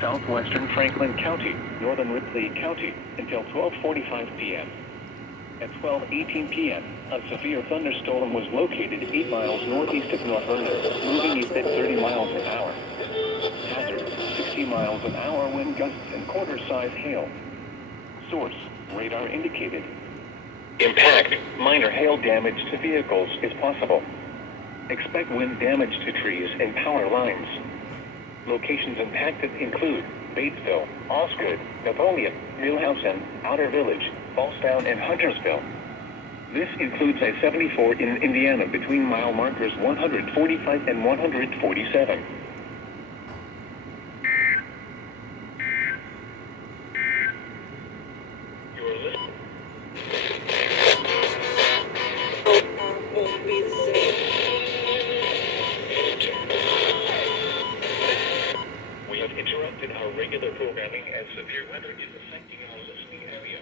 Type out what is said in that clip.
southwestern Franklin County, northern Ripley County, until 12:45 p.m. At 12:18 p.m., a severe thunderstorm was located 8 miles northeast of North Vernon, moving east at 30 miles an hour. Hazard, 60 miles an hour wind gusts and quarter-size hail. Source, radar indicated. Impact, minor hail damage to vehicles is possible. Expect wind damage to trees and power lines. Locations impacted include Batesville, Osgood, Napoleon, Newhausen, Outer Village, Ballstown, and Huntersville. This includes I-74 in Indiana between mile markers 145 and 147. We have interrupted our regular programming as severe weather is affecting our listening area.